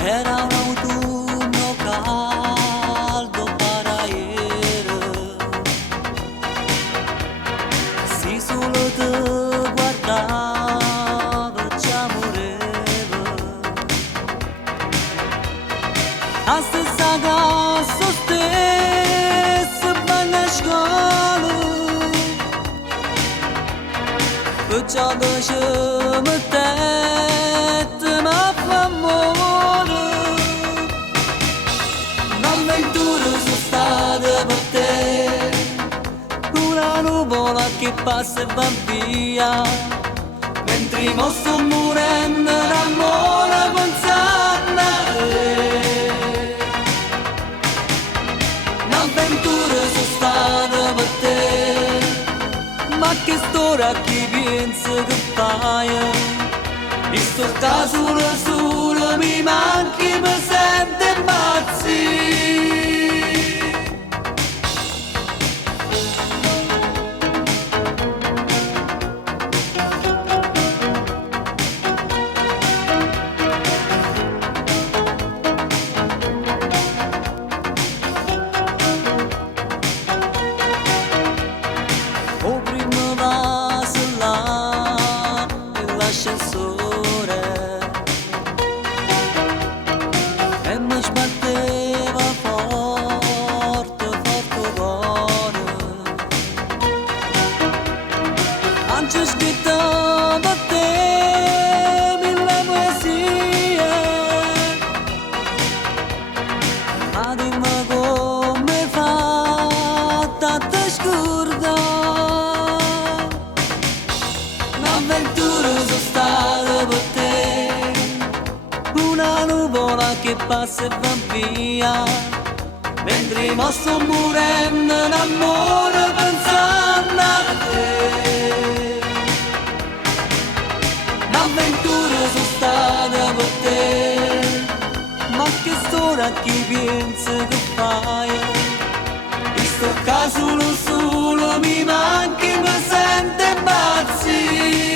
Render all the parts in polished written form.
Era un autunno caldo paraiero, si solo te guardava già moreva. A stessa casa stessa bella scuola, già che ci mettete ma fa amore. Un'avventura sono stata per te, una nuvola che passa e va via, mentre mo sto morendo d'amore pensando a te. Un'avventura sono stata per te, ma che storia chi pensa che fai? In sto caso da solo mi manchi, mi sento impazzire. O prima vasi là nell'ascensore e mi sbatteva forte, forte cuore. Anche scritto per te mille poesie, ma dimmi come fatta a te scordare. Un'avventura sono stata per te, una nuvola che passa e va via, mentre mo sto morendo d'amore pensando a te. Un'avventura sono stata per te, ma che storia chi pensa che fai? In sto caso lo solo mi manchi, mi sento impazzire.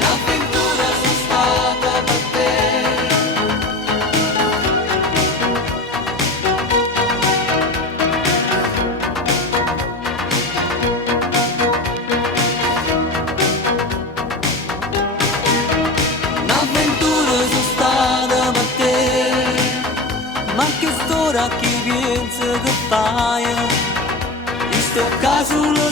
L'avventura sono stata per te. Un'avventura sono stata per te, ma che storia chi pensa che fai? In sto caso lo